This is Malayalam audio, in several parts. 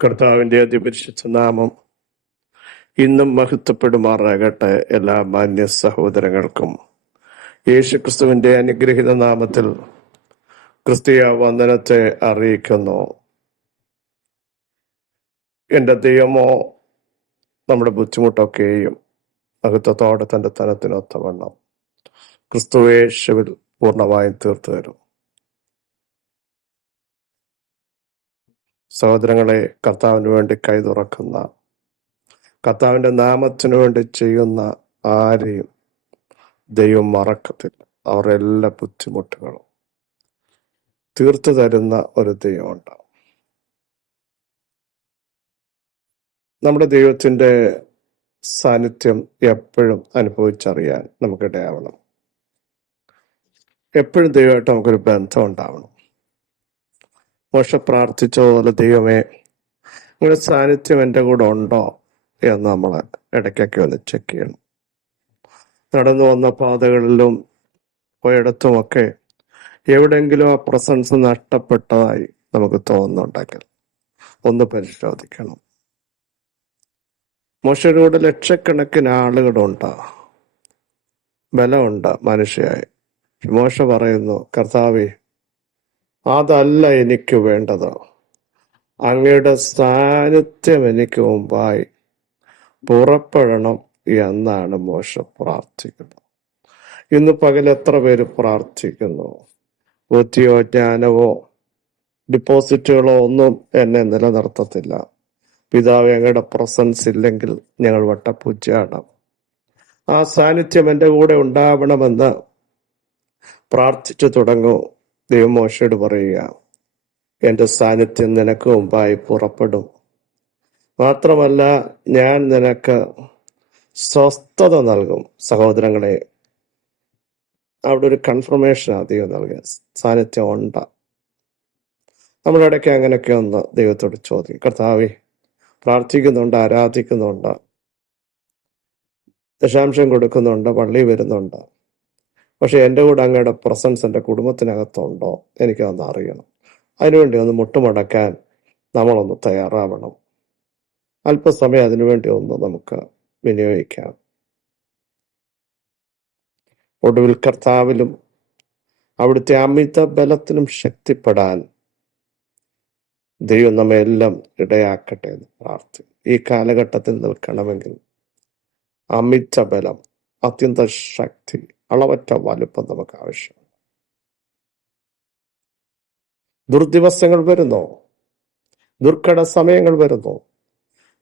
കർത്താവിന്റെ അതിപരിശുദ്ധ നാമം ഇന്നും മഹത്വപ്പെടുമാറാകട്ടെ. എല്ലാ മാന്യ സഹോദരങ്ങൾക്കും യേശുക്രിസ്തുവിന്റെ അനുഗ്രഹീത നാമത്തിൽ ക്രിസ്തീയ വന്ദനത്തെ അറിയിക്കുന്നു. എൻ്റെ ദൈവമോ നമ്മുടെ ബുദ്ധിമുട്ടൊക്കെയും മഹത്വത്തോടെ തൻ്റെ തനത്തിനൊത്തവണ്ണം ക്രിസ്തുവേശുവിൽ പൂർണ്ണമായും തീർത്തു തരും. സഹോദരങ്ങളെ, കർത്താവിന് വേണ്ടി കൈതുറക്കുന്ന, കർത്താവിന്റെ നാമത്തിനു വേണ്ടി ചെയ്യുന്ന ആരെയും ദൈവം മറക്കത്തില്ല. അവരുടെ എല്ലാ ബുദ്ധിമുട്ടുകളും തീർത്തു തരുന്ന ഒരു ദൈവമുണ്ട്. നമ്മുടെ ദൈവത്തിന്റെ സാന്നിധ്യം എപ്പോഴും അനുഭവിച്ചറിയാൻ നമുക്കിടയാവണം. എപ്പോഴും ദൈവമായിട്ട് നമുക്കൊരു ബന്ധം ഉണ്ടാവണം. മോശ പ്രാർത്ഥിച്ച പോലെ, ദൈവമേ, നിങ്ങളുടെ സാന്നിധ്യം എൻ്റെ കൂടെ ഉണ്ടോ എന്ന് നമ്മൾ ഇടയ്ക്കൊക്കെ ഒന്ന് ചെക്ക് ചെയ്യണം. നടന്നു വന്ന പാതകളിലും പോയിടത്തുമൊക്കെ എവിടെയെങ്കിലും ആ പ്രസൻസ് നഷ്ടപ്പെട്ടതായി നമുക്ക് തോന്നുന്നുണ്ടെങ്കിൽ ഒന്ന് പരിശോധിക്കണം. മോശയുടെ കൂടെ ലക്ഷക്കണക്കിന് ആളുകളുണ്ട്, ബലമുണ്ട് മനുഷ്യയായി. മോശ പറയുന്നു, കർത്താവേ, അതല്ല എനിക്ക് വേണ്ടത്, അങ്ങയുടെ സാന്നിധ്യം എനിക്ക് മുമ്പായി പുറപ്പെടണം എന്നാണ് മോശ പ്രാർത്ഥിക്കുന്നത്. ഇന്ന് പകൽ എത്ര പേര് പ്രാർത്ഥിക്കുന്നു? ബുദ്ധിയോ ജ്ഞാനവോ ഡിപ്പോസിറ്റുകളോ ഒന്നും എന്നെ നിലനിർത്തത്തില്ല. പിതാവ്, അങ്ങയുടെ പ്രസൻസ് ഇല്ലെങ്കിൽ ഞങ്ങൾ വട്ടപ്പൂജ്യാണ്. ആ സാന്നിധ്യം എൻ്റെ കൂടെ ഉണ്ടാവണമെന്ന് പ്രാർത്ഥിച്ചു തുടങ്ങൂ. ദൈവം മോശയോട് പറയുക, എൻ്റെ സാന്നിധ്യം നിനക്ക് മുമ്പായി പുറപ്പെടും. മാത്രമല്ല, ഞാൻ നിനക്ക് സ്വസ്ഥത നൽകും. സഹോദരങ്ങളെ, അവിടെ ഒരു കൺഫർമേഷൻ ദൈവം നൽകിയ സാന്നിധ്യം ഉണ്ട്. നമ്മുടെ ഇടയ്ക്ക് അങ്ങനെയൊക്കെ ഒന്ന് ദൈവത്തോട് ചോദിക്കും. കർത്താവേ, പ്രാർത്ഥിക്കുന്നുണ്ട്, ആരാധിക്കുന്നുണ്ട്, ദശാംശം കൊടുക്കുന്നുണ്ട്, പള്ളി വരുന്നുണ്ട്, പക്ഷെ എൻ്റെ കൂടെ അങ്ങയുടെ പ്രസൻസ് എൻ്റെ കുടുംബത്തിനകത്തുണ്ടോ? എനിക്കതൊന്ന് അറിയണം. അതിനുവേണ്ടി ഒന്ന് മുട്ടുമടക്കാൻ നമ്മളൊന്ന് തയ്യാറാവണം. അല്പസമയം അതിനുവേണ്ടി ഒന്ന് നമുക്ക് വിനിയോഗിക്കാം. ഒടുവിൽ കർത്താവിലും അവിടുത്തെ അമിത ബലത്തിനും ശക്തിപ്പെടാൻ ദൈവം നമ്മെ എല്ലാം ഇടയാക്കട്ടെ എന്ന് പ്രാർത്ഥിക്കും. ഈ കാലഘട്ടത്തിൽ നിൽക്കണമെങ്കിൽ അമിത ബലം, അത്യന്ത ശക്തി, അളവറ്റ വലുപ്പം നമുക്ക് ആവശ്യമാണ്. ദുർദിവസങ്ങൾ വരുന്നു, ദുർഘട സമയങ്ങൾ വരുന്നു.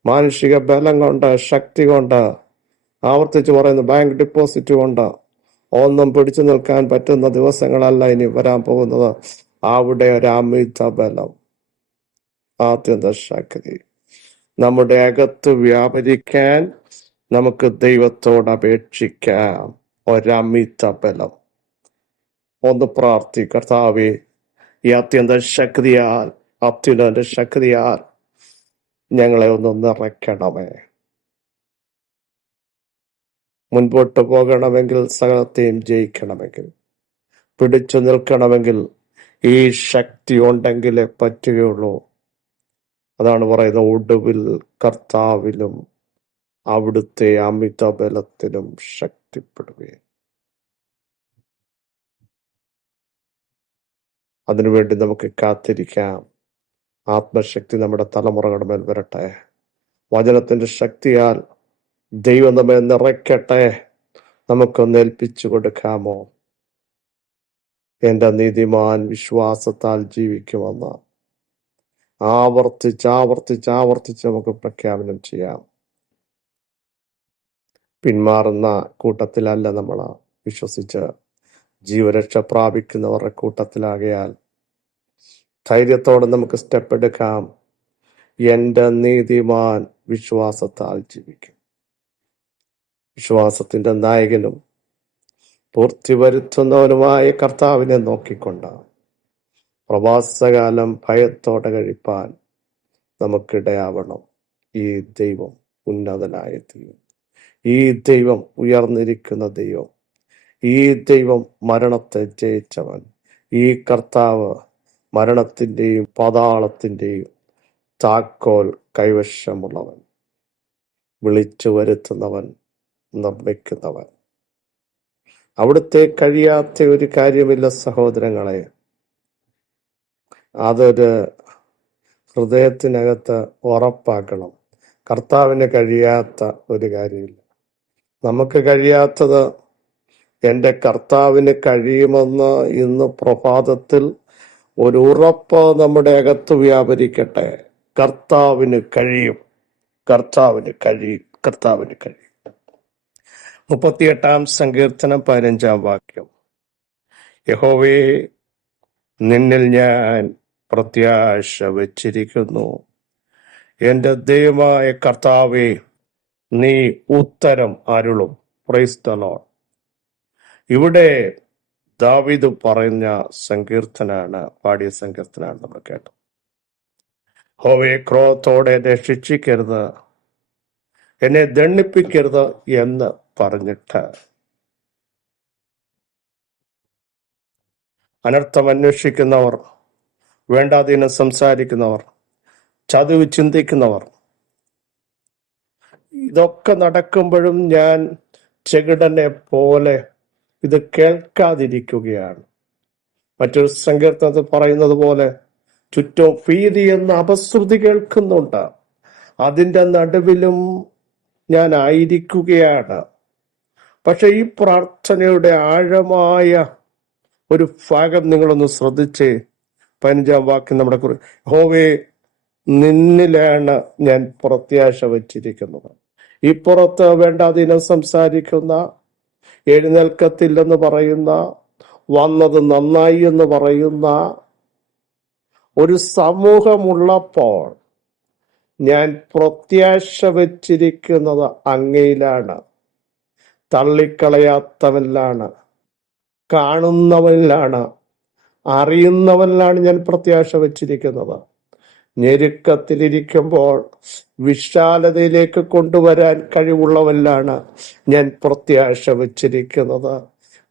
മാനുഷിക ബലം കൊണ്ട്, ശക്തി കൊണ്ട്, ആവർത്തിച്ച് പറയുന്നു, ബാങ്ക് ഡിപ്പോസിറ്റ് കൊണ്ട് ഒന്നും പിടിച്ചു നിൽക്കാൻ പറ്റുന്ന ദിവസങ്ങളല്ല ഇനി വരാൻ പോകുന്നത്. അവിടെ ഒരു അമിത ബലം, ആത്യന്ത ശക്തി നമ്മുടെ അകത്ത് വ്യാപരിക്കാൻ നമുക്ക് ദൈവത്തോട് അപേക്ഷിക്കാം. ഒരമിത ബലം. ഒന്ന് പ്രാർത്ഥി, കർത്താവേ, ഈ അത്യന്ത ശക്തിയാൽ, അത്യുന്നത ശക്തിയാൽ ഞങ്ങളെ ഒന്ന് നിറയ്ക്കണമേ. മുൻപോട്ട് പോകണമെങ്കിൽ, സകലത്തെയും ജയിക്കണമെങ്കിൽ, പിടിച്ചു നിൽക്കണമെങ്കിൽ ഈ ശക്തി ഉണ്ടെങ്കിലേ പറ്റുകയുള്ളൂ. അതാണ് പറയുന്നത്, ഒടുവിൽ കർത്താവിലും അവിടുത്തെ അമിത ബലത്തിലും ശക്തിപ്പെടുകയും. അതിനുവേണ്ടി നമുക്ക് കാത്തിരിക്കാം. ആത്മശക്തി നമ്മുടെ തലമുറകളുടെ മേൽ വരട്ടെ. വചനത്തിന്റെ ശക്തിയാൽ ദൈവം നമ്മെ നിറയ്ക്കട്ടെ. നമുക്കൊന്ന് ഏൽപ്പിച്ചു കൊടുക്കാമോ? എൻ്റെ നീതിമാൻ വിശ്വാസത്താൽ ജീവിക്കുമെന്ന് ആവർത്തിച്ച് നമുക്ക് പ്രഖ്യാപനം ചെയ്യാം. പിന്മാറുന്ന കൂട്ടത്തിലല്ല നമ്മൾ, വിശ്വസിച്ച് ജീവരക്ഷ പ്രാപിക്കുന്നവരുടെ കൂട്ടത്തിലാകയാൽ ധൈര്യത്തോടെ നമുക്ക് സ്റ്റെപ്പ് എടുക്കാം. എൻ്റെ നീതിമാൻ വിശ്വാസത്താൽ ജീവിക്കും. വിശ്വാസത്തിന്റെ നായകനും പൂർത്തി വരുത്തുന്നവനുമായ കർത്താവിനെ നോക്കിക്കൊണ്ട് പ്രവാസകാലം ഭയത്തോടെ കഴിപ്പാൻ നമുക്കിടയാവണം. ഈ ദൈവം ഉന്നതനായ ദൈവം, ഈ ദൈവം ഉയർന്നിരിക്കുന്ന ദൈവം, ഈ ദൈവം മരണത്തെ ജയിച്ചവൻ, ഈ കർത്താവ് മരണത്തിൻ്റെയും പാതാളത്തിൻ്റെയും താക്കോൽ കൈവശമുള്ളവൻ, വിളിച്ചു വരുത്തുന്നവൻ, നിർമ്മിക്കുന്നവൻ. അവിടുത്തെ കഴിയാത്ത ഒരു കാര്യമില്ല സഹോദരങ്ങളെ. അതൊരു ഹൃദയത്തിനകത്ത് ഉറപ്പാക്കണം. കർത്താവിന് കഴിയാത്ത ഒരു കാര്യമില്ല. നമുക്ക് കഴിയാത്തത് എൻ്റെ കർത്താവിന് കഴിയുമെന്ന് ഇന്ന് പ്രഭാതത്തിൽ ഒരു ഉറപ്പ് നമ്മുടെ അകത്ത് വ്യാപരിക്കട്ടെ. കർത്താവിന് കഴിയും, കർത്താവിന് കഴിയും, കർത്താവിന് കഴിയും. 38-ാം സങ്കീർത്തനം 15-ാം വാക്യം. യഹോവേ, നിന്നിൽ ഞാൻ പ്രത്യാശ വച്ചിരിക്കുന്നു. എൻ്റെ ദൈവമായ കർത്താവേ, നീ ഉത്തരം അരുളും. Praise the Lord. ഇവിടെ ദാവീദ് പാടിയ സങ്കീർത്തനാണ് നമ്മൾ കേട്ടത്. യഹോവേ, ക്രോധത്തോടെ എന്നെ ശിക്ഷിക്കരുത്, എന്നെ ദണ്ഡിപ്പിക്കരുത് എന്ന് പറഞ്ഞിട്ട് അനർത്ഥം അന്വേഷിക്കുന്നവർ, വേണ്ടാതീനം സംസാരിക്കുന്നവർ, ചതിവ് ചിന്തിക്കുന്നവർ, ഇതൊക്കെ നടക്കുമ്പോഴും ഞാൻ ചെകിടനെ പോലെ ഇത് കേൾക്കാതിരിക്കുകയാണ്. മറ്റൊരു സങ്കീർത്തനത്തിൽ പറയുന്നത് പോലെ ചുറ്റും ഭീതി എന്ന അപശ്രുതി കേൾക്കുന്നുണ്ട്, അതിൻ്റെ നടുവിലും ഞാൻ ആയിരിക്കുകയാണ്. പക്ഷെ ഈ പ്രാർത്ഥനയുടെ ആഴമായ ഒരു ഭാഗം നിങ്ങളൊന്ന് ശ്രദ്ധിച്ചേ. 15-ാം വാക്യം നമ്മുടെ യഹോവേ, നിന്നിലാണ് ഞാൻ പ്രത്യാശ വച്ചിരിക്കുന്നത്. ഈ പുറത്ത് വേണ്ടാതീനം സംസാരിക്കുന്ന, എഴുന്നേൽക്കത്തില്ലെന്ന് പറയുന്ന, വന്നത് നന്നായി എന്ന് പറയുന്ന ഒരു സമൂഹമുള്ളപ്പോൾ ഞാൻ പ്രത്യാശ വച്ചിരിക്കുന്നത് അങ്ങയിലാണ്, തള്ളിക്കളയാത്തവനിലാണ്, കാണുന്നവനിലാണ്, അറിയുന്നവനിലാണ് ഞാൻ പ്രത്യാശ വച്ചിരിക്കുന്നത്. ഞെരുക്കത്തിലിരിക്കുമ്പോൾ വിശാലതയിലേക്ക് കൊണ്ടുവരാൻ കഴിവുള്ളവനിലാണ് ഞാൻ പ്രത്യാശ വച്ചിരിക്കുന്നത്.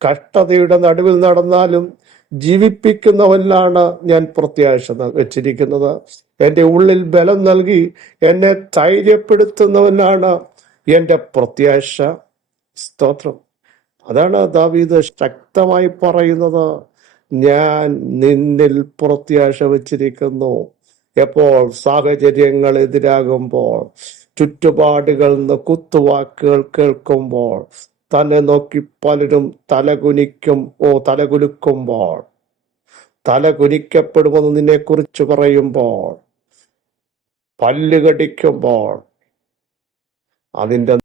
കഷ്ടതയുടെ നടുവിൽ നടന്നാലും ജീവിപ്പിക്കുന്നവനിലാണ് ഞാൻ പ്രത്യാശ വെച്ചിരിക്കുന്നത്. എൻ്റെ ഉള്ളിൽ ബലം നൽകി എന്നെ ധൈര്യപ്പെടുത്തുന്നവനാണ് എൻ്റെ പ്രത്യാശ. സ്തോത്രം. അതാണ് ദാവീദ് ശക്തമായി പറയുന്നത്, ഞാൻ നിന്നിൽ പ്രത്യാശ വച്ചിരിക്കുന്നു. എപ്പോൾ സാഹചര്യങ്ങൾ എതിരാകുമ്പോൾ, ചുറ്റുപാടുകളിൽ നിന്ന് കുത്തുവാക്കുകൾ കേൾക്കുമ്പോൾ, തന്നെ നോക്കി പലരും തലകുലുക്കുമ്പോൾ, തലകുനിക്കപ്പെടുമെന്ന് നിന്നെ കുറിച്ച് പറയുമ്പോൾ, പല്ലുകടിക്കുമ്പോൾ, അതിൻ്റെ